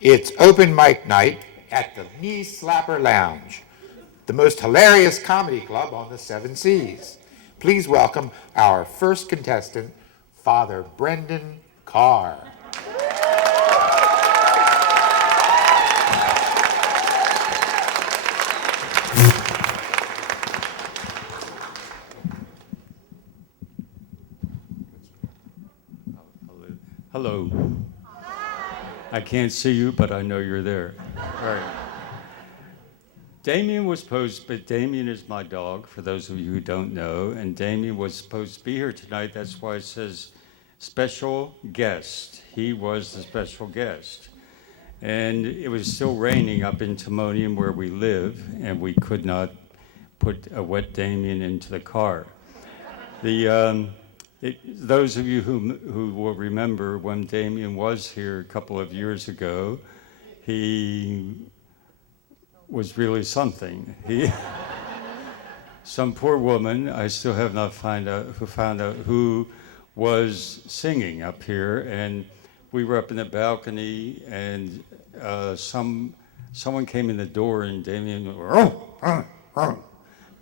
It's open mic night at the Knee Slapper Lounge, the most hilarious comedy club on the Seven Seas. Please welcome our first contestant, Father Brendan Carr. Hello. I can't see you, but I know you're there. All right. Damien was supposed, but Damien is my dog, for those of you who don't know, and Damien was supposed to be here tonight. That's why it says special guest. He was the special guest. And it was still raining up in Timonium where we live, and we could not put a wet Damien into the car. Those of you who will remember when Damien was here a couple of years ago, he was really something. Some poor woman, I still have not found out who was singing up here, and we were up in the balcony, and someone came in the door, and Damien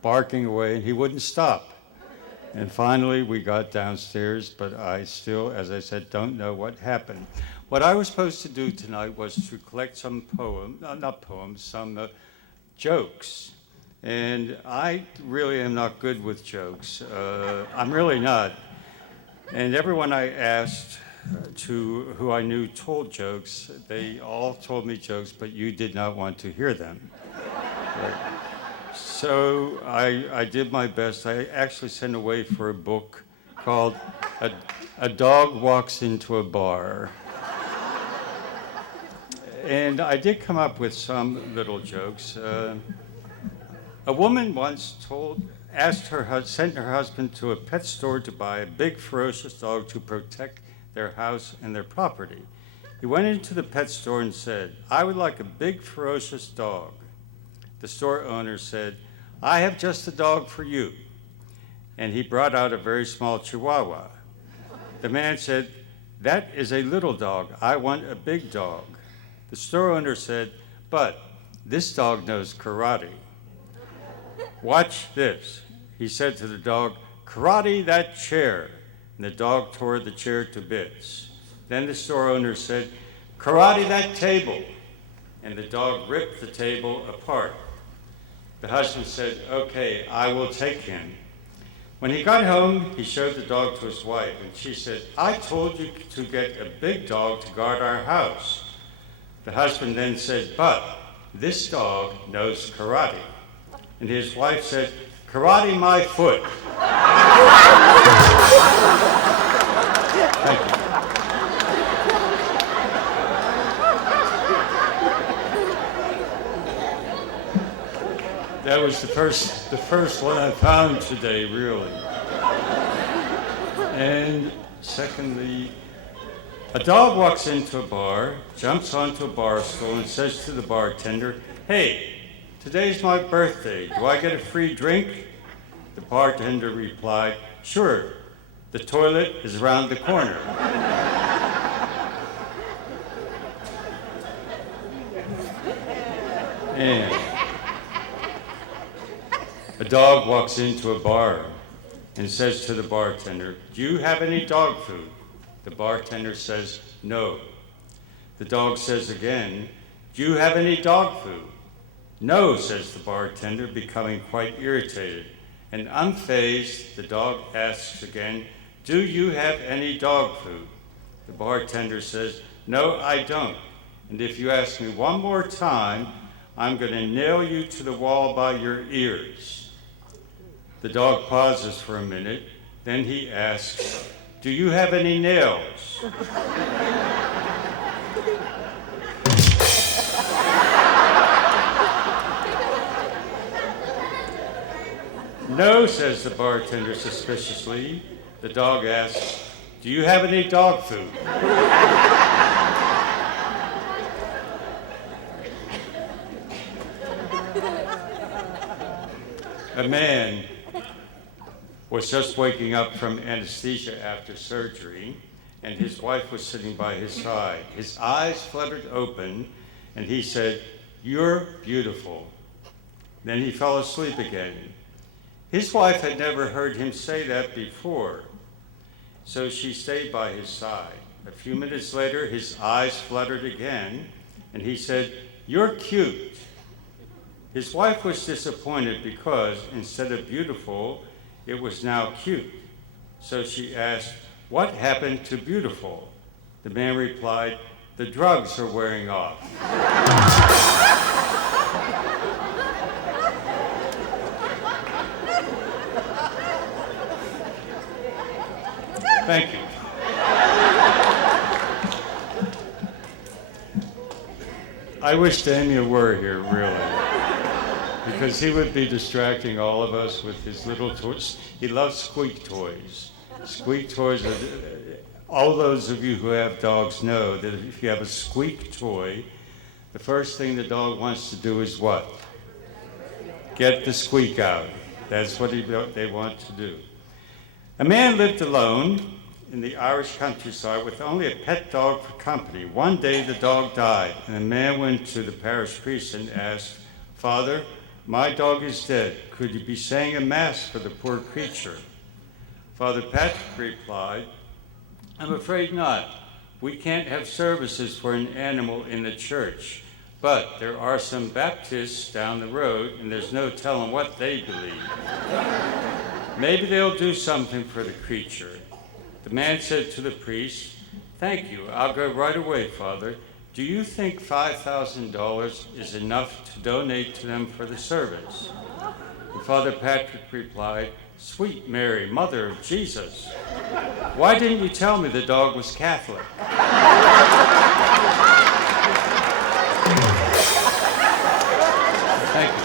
barking away, and he wouldn't stop. And finally, we got downstairs, but I still, as I said, don't know what happened. What I was supposed to do tonight was to collect some some jokes. And I really am not good with jokes. I'm really not. And everyone I asked who I knew told jokes, they all told me jokes, but you did not want to hear them. So I did my best. I actually sent away for a book called A Dog Walks into a Bar. And I did come up with some little jokes. A woman once sent her husband to a pet store to buy a big ferocious dog to protect their house and their property. He went into the pet store and said, "I would like a big ferocious dog." The store owner said, "I have just a dog for you." And he brought out a very small Chihuahua. The man said, "That is a little dog. I want a big dog." The store owner said, "But this dog knows karate. Watch this." He said to the dog, "Karate that chair." And the dog tore the chair to bits. Then the store owner said, "Karate that table." And the dog ripped the table apart. The husband said, "Okay, I will take him." When he got home, he showed the dog to his wife, and she said, "I told you to get a big dog to guard our house." The husband then said, "But this dog knows karate." And his wife said, "Karate my foot." Thank you. That was the first one I found today, really. And secondly, a dog walks into a bar, jumps onto a bar stool, and says to the bartender, "Hey, today's my birthday. Do I get a free drink?" The bartender replied, "Sure, the toilet is around the corner." And a dog walks into a bar and says to the bartender, "Do you have any dog food?" The bartender says, "No." The dog says again, "Do you have any dog food?" "No," says the bartender, becoming quite irritated. And unfazed, the dog asks again, "Do you have any dog food?" The bartender says, "No, I don't. And if you ask me one more time, I'm going to nail you to the wall by your ears." The dog pauses for a minute, then he asks, "Do you have any nails?" "No," says the bartender suspiciously. The dog asks, "Do you have any dog food?" A man was just waking up from anesthesia after surgery, and his wife was sitting by his side. His eyes fluttered open, and he said, "You're beautiful." Then he fell asleep again. His wife had never heard him say that before, so she stayed by his side. A few minutes later, his eyes fluttered again, and he said, "You're cute." His wife was disappointed because, instead of beautiful, it was now cute. So she asked, "What happened to beautiful?" The man replied, "The drugs are wearing off." Thank you. I wish Daniel were here, really, because he would be distracting all of us with his little toys. He loves squeak toys. Squeak toys are, all those of you who have dogs know that if you have a squeak toy, the first thing the dog wants to do is what? Get the squeak out. That's what they want to do. A man lived alone in the Irish countryside with only a pet dog for company. One day the dog died, and the man went to the parish priest and asked, "Father, my dog is dead. Could you be saying a mass for the poor creature?" Father Patrick replied, "I'm afraid not. We can't have services for an animal in the church, but there are some Baptists down the road, and there's no telling what they believe. Maybe they'll do something for the creature." The man said to the priest, "Thank you, I'll go right away, Father. Do you think $5,000 is enough to donate to them for the service?" And Father Patrick replied, "Sweet Mary, Mother of Jesus, why didn't you tell me the dog was Catholic?" Thank you.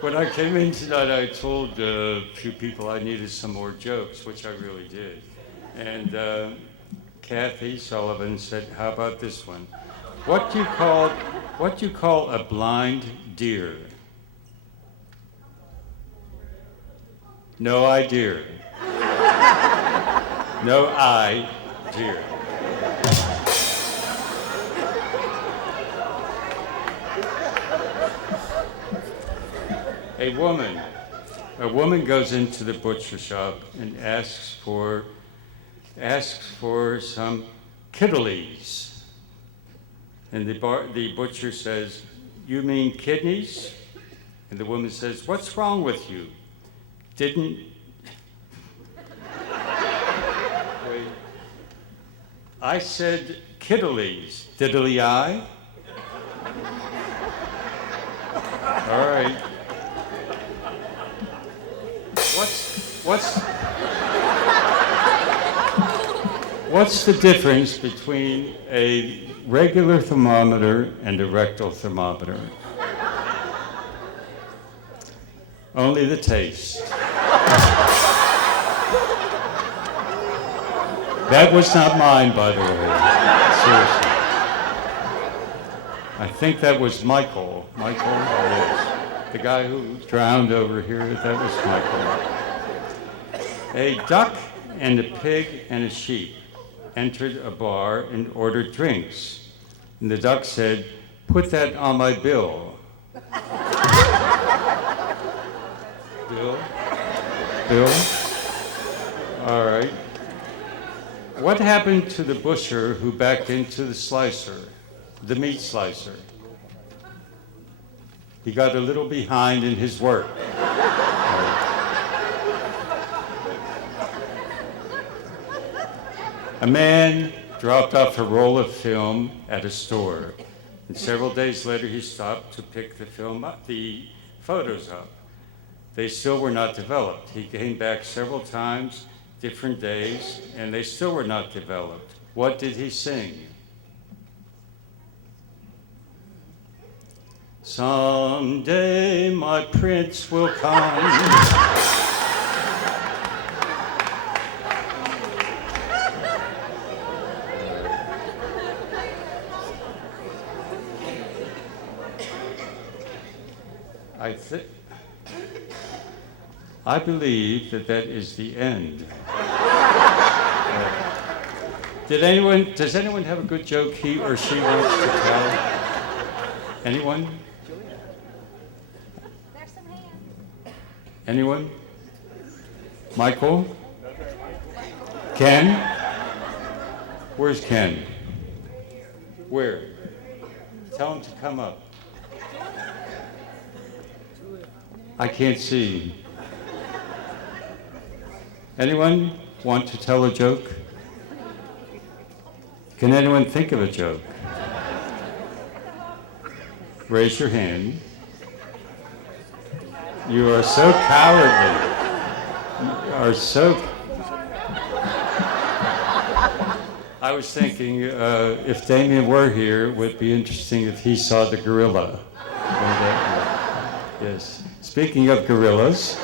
When I came in tonight, I told a few people I needed some more jokes, which I really did. And Kathy Sullivan said, "How about this one? What do you call a blind deer?" No idea. No idea. A woman goes into the butcher shop and asks for some kidneys. And the butcher says, "You mean kidneys?" And the woman says, "What's wrong with you? Wait. I said kidneys. Diddly I? All right. What's the difference between a regular thermometer and a rectal thermometer? Only the taste. That was not mine, by the way. Seriously. I think that was Michael. Michael, yes. The guy who drowned over here, that was Michael. A duck and a pig and a sheep entered a bar and ordered drinks. And the duck said, "Put that on my bill." Bill? Bill? All right. What happened to the butcher who backed into the meat slicer? He got a little behind in his work. A man dropped off a roll of film at a store, and several days later he stopped to pick the photos up. They still were not developed. He came back several times, different days, and they still were not developed. What did he sing? Someday my prince will come. I believe that is the end. Does anyone have a good joke he or she wants to tell? Anyone? There's some hands. Anyone? Michael? Ken? Where's Ken? Where? Tell him to come up. I can't see. Anyone want to tell a joke? Can anyone think of a joke? Raise your hand. You are so cowardly. You are so... I was thinking if Damien were here, it would be interesting if he saw the gorilla. Yes. Speaking of gorillas,